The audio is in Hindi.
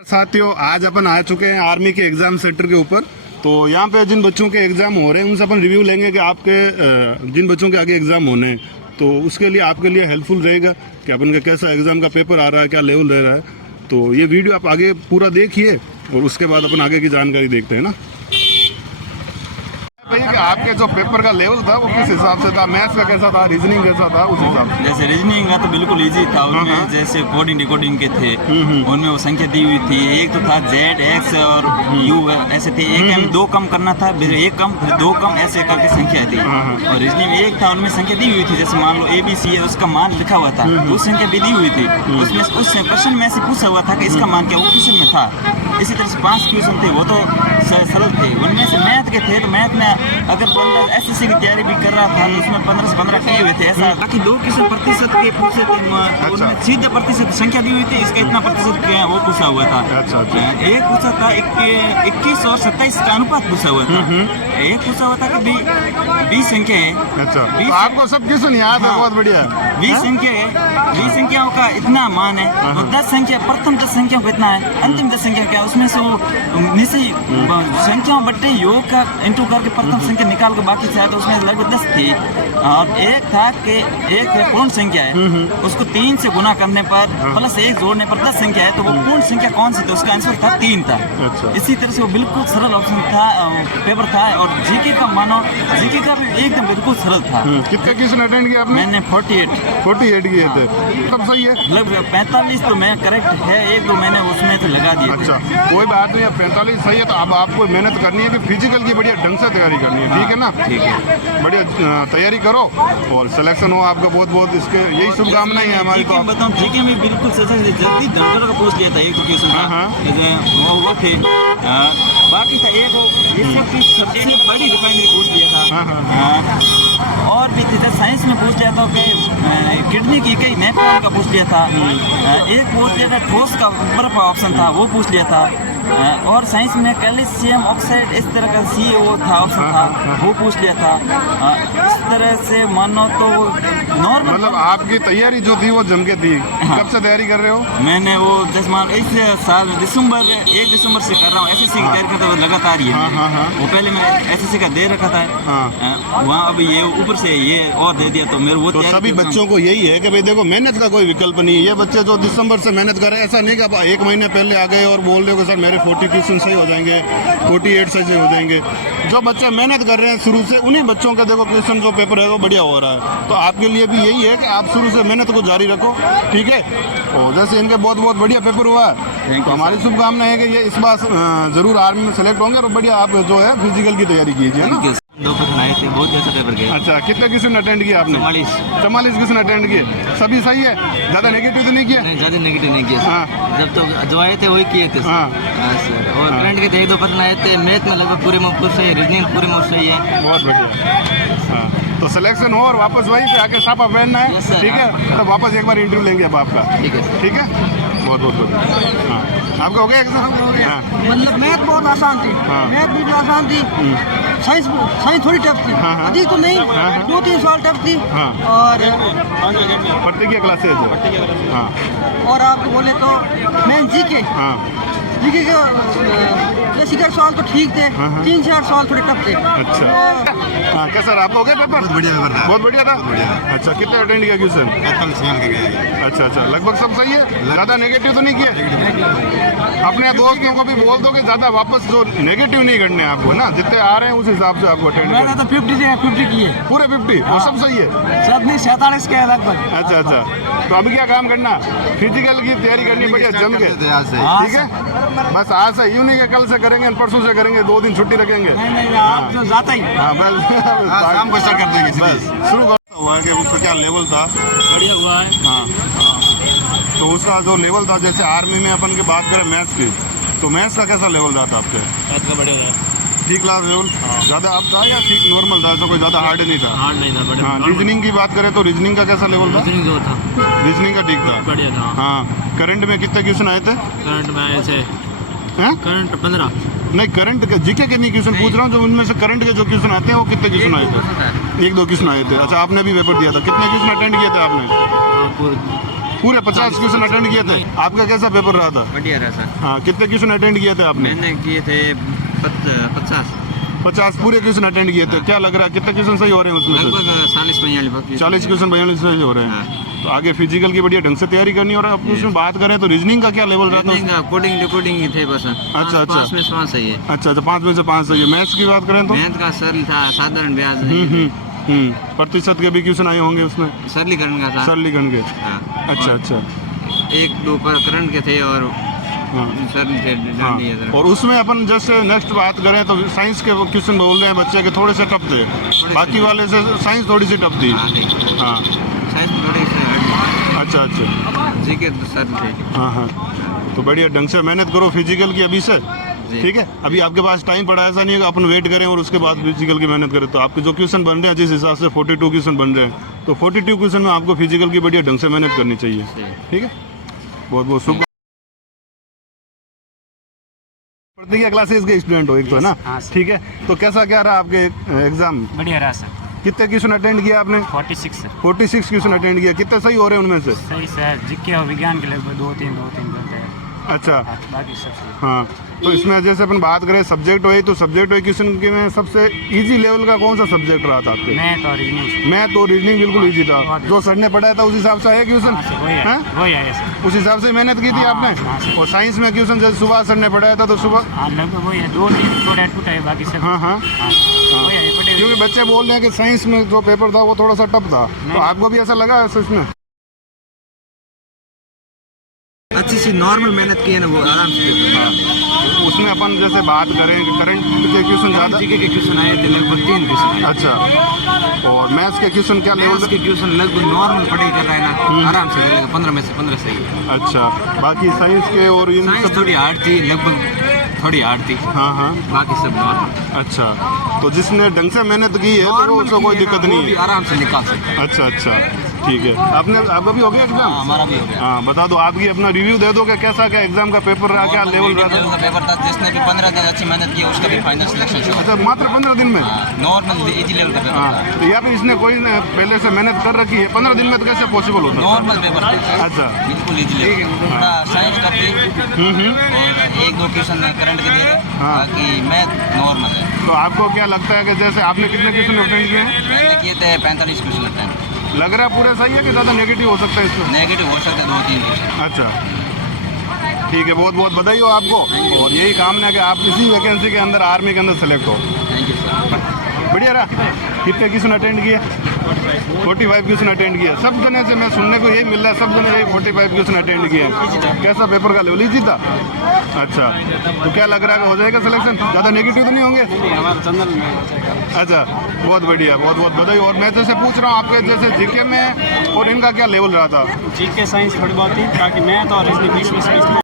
साथियों, आज अपन आ चुके हैं आर्मी के एग्जाम सेंटर के ऊपर। तो यहाँ पे जिन बच्चों के एग्जाम हो रहे हैं उनसे अपन रिव्यू लेंगे कि आपके जिन बच्चों के आगे एग्जाम होने हैं तो उसके लिए आपके लिए हेल्पफुल रहेगा कि अपन का कैसा एग्जाम का पेपर आ रहा है, क्या लेवल रह रहा है। तो ये वीडियो आप आगे पूरा देखिए और उसके बाद अपन आगे की जानकारी देखते हैं ना भैया कि आपके जो पेपर का लेवल था वो किस हिसाब से था, मैथ्स का कैसा था, रीजनिंग कैसा था उस हिसाब से। जैसे रीजनिंग का तो बिल्कुल इजी था, उसमें जैसे कोडिंग डिकोडिंग के थे उनमें वो संख्या दी हुई थी। एक तो था जेड एक्स और यू ऐसे थे, एक में दो कम करना था, फिर एक कम फिर दो कम ऐसे करके संख्या थी। और रीजनिंग में एक था उनमें संख्या दी हुई थी, जैसे मान लो ABC है उसका मान लिखा हुआ था, उस संख्या भी दी हुई थी। उसमें उस क्वेश्चन में से पूछा हुआ था कि इसका मान क्या, वो क्वेश्चन में था। इसी तरह से 5 क्वेश्चन थे, वो तो सरल थे। उनमें से मैथ के थे, तो मैथ में अगर SSC की तैयारी भी कर रहा था तो उसमें 15 से 15 किए हुए थे ऐसा। बाकी 2 क्वेश्चन प्रतिशत के पूछे थे, उनमें सीधे प्रतिशत संख्या दी हुई थी, इसका इतना प्रतिशत क्या है वो पूछा हुआ था। एक पूछा था 21 और 27 का अनुपात पूछा हुआ था। एक पूछा हुआ था कि 20 संख्या है। अच्छा, तो आपको सब क्वेश्चन याद है, बहुत बढ़िया। 20 संख्या है, 20 संख्याओं का इतना मान है, और 10 संख्या प्रथम 10 संख्याओं का इतना है, अंतिम 10 संख्या क्या, उसमें से वो निश्चय संख्याओं बट्टे योग का इंटू करके प्रथम संख्या निकाल के बाकी से तो उसमें लगभग 10 थी। और एक था कि एक पूर्ण संख्या है, उसको 3 से गुना करने पर प्लस 1 जोड़ने पर 10 संख्या है, तो वो पूर्ण संख्या कौन सी थी, उसका आंसर था 3 था। अच्छा। इसी तरह से वो बिल्कुल सरल ऑप्शन था, पेपर था। और जीके का मानो, जीके का भी एकदम बिल्कुल सरल था। कितने क्वेश्चन अटेंड किए आपने? मैंने 48 किए थे। सब सही है, लगभग 45 तो मैं करेक्ट है, 1-2 मैंने उसमें से लगा दिया। अच्छा, कोई बात नहीं, 45 सही है। तो अब आपको मेहनत करनी है कि फिजिकल की बढ़िया ढंग से तैयारी करनी है, ठीक है ना? ठीक है, बढ़िया तैयारी करो और सिलेक्शन हो आपका। बहुत बहुत इसके यही शुभकामनाएं हैं हमारी। तो बताऊँ जीके में बिल्कुल जल्दी धनगढ़ का पूछ लिया था, एक क्वेश्चन वो थे। बाकी था एक सबसे बड़ी रिफाइनरी पूछ लिया था। और भी थे, साइंस में पूछ लिया था कि किडनी की कई नेपॉल का पूछ लिया था। एक पूछ लिया था ठोस का बर्फ ऑप्शन था, वो पूछ लिया था। और साइंस में कैल्शियम ऑक्साइड इस तरह का CO था ऑप्शन था, वो पूछ लिया था। इस तरह से मानो तो नॉर्मल, मतलब आपकी तैयारी जो थी वो जम के थी। कब से तैयारी कर रहे हो? मैंने वो 10 मान इस साल 1 दिसंबर से कर रहा हूँ। SSC की तैयारी करता हुआ लगातार ही है। वो पहले मैं SSC का दे रखा था, वहाँ अभी ये ऊपर से ये और दे दिया, तो मेरे वो तो सभी बच्चों को यही है कि भाई देखो, मेहनत का कोई विकल्प नहीं है। ये बच्चे जो दिसंबर से मेहनत कर रहे हैं, ऐसा नहीं कि आप 1 महीने पहले आ गए और बोल रहे हो कि सर मेरे 40 क्वेश्चन सही हो जाएंगे, 48 सही हो जाएंगे। जो बच्चे मेहनत कर रहे हैं शुरू से, उन्हीं बच्चों का देखो क्वेश्चन जो पेपर है वो बढ़िया हो रहा है। तो आपके लिए भी यही है कि आप शुरू से मेहनत को जारी रखो, ठीक है। और जैसे इनके बहुत बहुत बढ़िया पेपर हुआ है, तो हमारी शुभकामना है कि ये इस बार जरूर आर्मी में सेलेक्ट होंगे और बढ़िया आप जो है फिजिकल की तैयारी कीजिए ना। 2 क्वेश्चन आए थे, बहुत अच्छा पेपर गया। अच्छा, कितने क्वेश्चन अटेंड किए आपने? 44 क्वेश्चन अटेंड किए। सभी सही है, ज्यादा नेगेटिव तो नहीं किया? नहीं, ज़्यादा नेगेटिव नहीं किया। जब तो जो आए थे वही किए थे। और करंट के 1-2 प्रश्न आए थे। मैथ में लगभग पूरे में सही है, रीजनिंग पूरे में सही है। बहुत बढ़िया। तो सिलेक्शन हो और वापस वहीं पे आके सापा पहनना है, ठीक है। तो वापस एक बार इंटरव्यू लेंगे अब आपका, ठीक है। बहुत बहुत बढ़िया। आपका हो गया एग्जाम? मतलब मैथ बहुत आसान थी, मैथ बिल्कुल आसान थी। साइंस थोड़ी टफ थी, अधिक तो नहीं, 2-3 सवाल टफ थी। और पट्टी क्लासेज है। हाँ, और आपको बोले तो मैं जीके के क्लासिकल सवाल तो ठीक थे, 3 से 8 सवाल थोड़े टफ थे। अच्छा, हाँ, क्या सर आपका हो गया पेपर? बहुत बढ़िया पेपर था। बहुत बढ़िया था। अच्छा, कितने अटेंड किया क्वेश्चन? 45 के गए। अच्छा, लगभग सब सही है, ज़्यादा नेगेटिव तो नहीं किया? अपने दोस्तों को भी बोल दो कि ज़्यादा वापस जो नेगेटिव नहीं करने आपको, ना जितने आ रहे हैं उस हिसाब से आपको अटेंड। मैंने तो 50 किए, पूरे 50 वो सब सही है? सब नहीं, 47 के लगभग। अच्छा, तो अभी क्या काम करना? फिजिकल की तैयारी करनी बढ़िया जम के, ठीक है। बस आज से यूं नहीं कि कल से करेंगे, परसों से करेंगे, 2 दिन छुट्टी रखेंगे। आप जो जाता ही। हाँ, बस शाम को स्टार्ट कर देंगे, बस शुरू हुआ है कि उसका क्या लेवल था? बढ़िया हुआ है। हाँ, तो उसका जो लेवल था, जैसे आर्मी में अपन की बात करें मैथ्स की, तो मैथ्स का कैसा लेवल था आपके? मैथ का बढ़िया था, ठीक क्लास लेवल। ज़्यादा आप था या ठीक नॉर्मल था, ऐसा कोई ज़्यादा हार्ड नहीं था? हार्ड नहीं था, बढ़िया। हाँ, रीजनिंग की बात करें तो रीजनिंग का कैसा लेवल था? रीजनिंग जो था, रीजनिंग का ठीक था, बढ़िया था। हाँ, करंट में कितने क्वेश्चन आए थे? करंट में आए थे, करंट 15 नहीं, करंट के जीके के नहीं क्वेश्चन पूछ रहा हूँ, जो उनमें से करंट के जो क्वेश्चन आते हैं वो कितने क्वेश्चन आए थे? 1-2 क्वेश्चन आए थे। अच्छा, आपने भी पेपर दिया था, कितने क्वेश्चन अटेंड किए थे आपने? पूरे 50 क्वेश्चन अटेंड किए थे। आपका कैसा पेपर रहा था? बढ़िया रहा सर। हाँ, कितने क्वेश्चन अटेंड किए थे आपने? मैंने किए थे 50 पूरे क्वेश्चन अटेंड किए थे। क्या लग रहा है कितने क्वेश्चन सही हो रहे हैं उसमें से? लगभग 40-45 40 क्वेश्चन 42 सही हो रहे हैं। तो आगे फिजिकल की बढ़िया ढंग से तैयारी करनी हो रहा है। उसमें बात करें तो रीजनिंग का क्या लेवल रहता है? कोडिंग रिकॉर्डिंग ही थे बस। अच्छा। 5 में से 5 सही है। अच्छा, 5 में से 5 सही है। मैथ्स की बात करें तो मैथ का सरल था, साधारण ब्याज प्रतिशत के भी क्वेश्चन आए होंगे उसमें? सरलीकरण का था। सरलीकरण के। हाँ। अच्छा अच्छा। 1-2 प्रकरण के थे और हाँ। सरल थे। हाँ। और उसमें अपन जैसे नेक्स्ट बात करें तो साइंस के क्वेश्चन बोल रहे हैं बच्चे के थोड़े से टफ थे, बाकी वाले से साइंस थोड़ी सी टफ थी। हाँ। साइंस थोड़ी सी अच्छा अच्छा। जीके तो सरल थे। हाँ हाँ। तो बढ़िया ढंग से मेहनत करो फिजिकल की अभी से, ठीक है? अभी आपके पास टाइम पड़ा, ऐसा नहीं है कि अपन वेट करें और उसके बाद फिजिकल की मेहनत करें। तो आपके जो क्वेश्चन बन रहे हैं जिस हिसाब से 42 क्वेश्चन बन रहे हैं, तो 42 क्वेश्चन में आपको फिजिकल की बढ़िया ढंग से मेहनत करनी चाहिए, ठीक है? बहुत बहुत शुभ। प्रतिज्ञा क्लासेस के स्टूडेंट हो एक तो, है ना? ठीक है। तो कैसा क्या रहा आपके एग्जाम? बढ़िया रहा सर। कितने क्वेश्चन अटेंड किया आपने? 46 सर। 46 क्वेश्चन अटेंड किया। कितने सही हो रहे हैं उनमें से? सही सर। जीके और विज्ञान के लगभग 2-3 करते हैं। अच्छा। बाकी सब सही। हाँ, तो इसमें जैसे अपन बात करें सब्जेक्ट वाइज, तो सब्जेक्ट वाइज क्वेश्चन के में सबसे इजी लेवल का कौन सा सब्जेक्ट रहा था आपके? मैथ और रीजनिंग। मैथ और रीजनिंग बिल्कुल इजी था। जो सर ने पढ़ाया था उस हिसाब से आया क्वेश्चन? वही आया सर। उस हिसाब से मेहनत की थी आपने? और साइंस में क्वेश्चन जैसे सुबह सर ने पढ़ाया था तो सुबह? हाँ लगभग वही है। 2-3 थोड़ा अटूट है, बाकी सब हाँ हाँ। वही है। क्योंकि बच्चे बोल रहे हैं कि साइंस में जो पेपर था वो थोड़ा सा टफ था, तो आपको भी ऐसा लगा इसमें? अच्छी सी नॉर्मल मेहनत की है ना, वो आराम से। तो उसमें अपन जैसे बात करें करंट के क्वेश्चन ज़्यादा? जीके के क्वेश्चन आए थे लगभग 3 क्वेश्चन। अच्छा। और मैथ्स के क्वेश्चन क्या लेवल के क्वेश्चन लगभग नॉर्मल पढ़ाई कर रहा है ना, आराम से मिलेगा। 15 में से 15 सही है। अच्छा। बाकी साइंस के और इन साइंस थोड़ी हार्ड थी, लगभग थोड़ी हार्ड थी। हाँ हाँ। बाकी सब नॉर्मल। अच्छा, तो जिसने ढंग से मेहनत की है तो उसको कोई दिक्कत नहीं है, आराम से निकाल सकते हैं। अच्छा अच्छा, ठीक है। आपका भी हो गया एग्जाम? हमारा भी हो गया। हाँ, बता दो आपकी अपना रिव्यू दे दो कि कैसा क्या एग्जाम का पेपर रहा, क्या लेवल रहा? का पेपर था, जिसने भी 15 दिन अच्छी मेहनत की उसका भी फाइनल सिलेक्शन हुआ। अच्छा, मात्र 15 दिन में? नॉर्मल इजी लेवल का पेपर। हाँ, तो या फिर इसने कोई पहले से मेहनत कर रखी है? 15 दिन में तो कैसे पॉसिबल होता है? नॉर्मल पेपर था। अच्छा, बिल्कुल इजी लेवल। थोड़ा साइंस का थी और 1-2 क्वेश्चन करंट के दे रहे, बाकी मैथ नॉर्मल है। तो आपको क्या लगता है कि जैसे आपने कितने क्वेश्चन अटेंड किए हैं? मैंने किए थे 45 क्वेश्चन लगता है। लग रहा है पूरा सही है कि ज़्यादा नेगेटिव हो सकता है इसमें? नेगेटिव हो सकता है 2-3 क्वेश्चन। अच्छा, ठीक है। बहुत बहुत बधाई हो आपको, और यही कामना है कि आप इसी वैकेंसी के अंदर आर्मी के अंदर सेलेक्ट हो। Thank you sir. बढ़िया रहा। कितने क्वेश्चन अटेंड किए? 45 क्वेश्चन अटेंड किए। सब जने से मैं सुनने को यही मिल रहा है, सब जने यही 45 क्वेश्चन अटेंड किए। कैसा पेपर का लेवल? इजी था। अच्छा, तो क्या लग रहा है हो जाएगा सिलेक्शन? ज़्यादा नेगेटिव तो नहीं होंगे? अच्छा, बहुत बढ़िया, बहुत बहुत बधाई। और मैं जैसे पूछ रहा हूँ आपके जैसे जीके में और इनका क्या लेवल रहा था? जीके साइंस थोड़ी बहुत थी, बाकी मैथ और रीजनिंग 20 में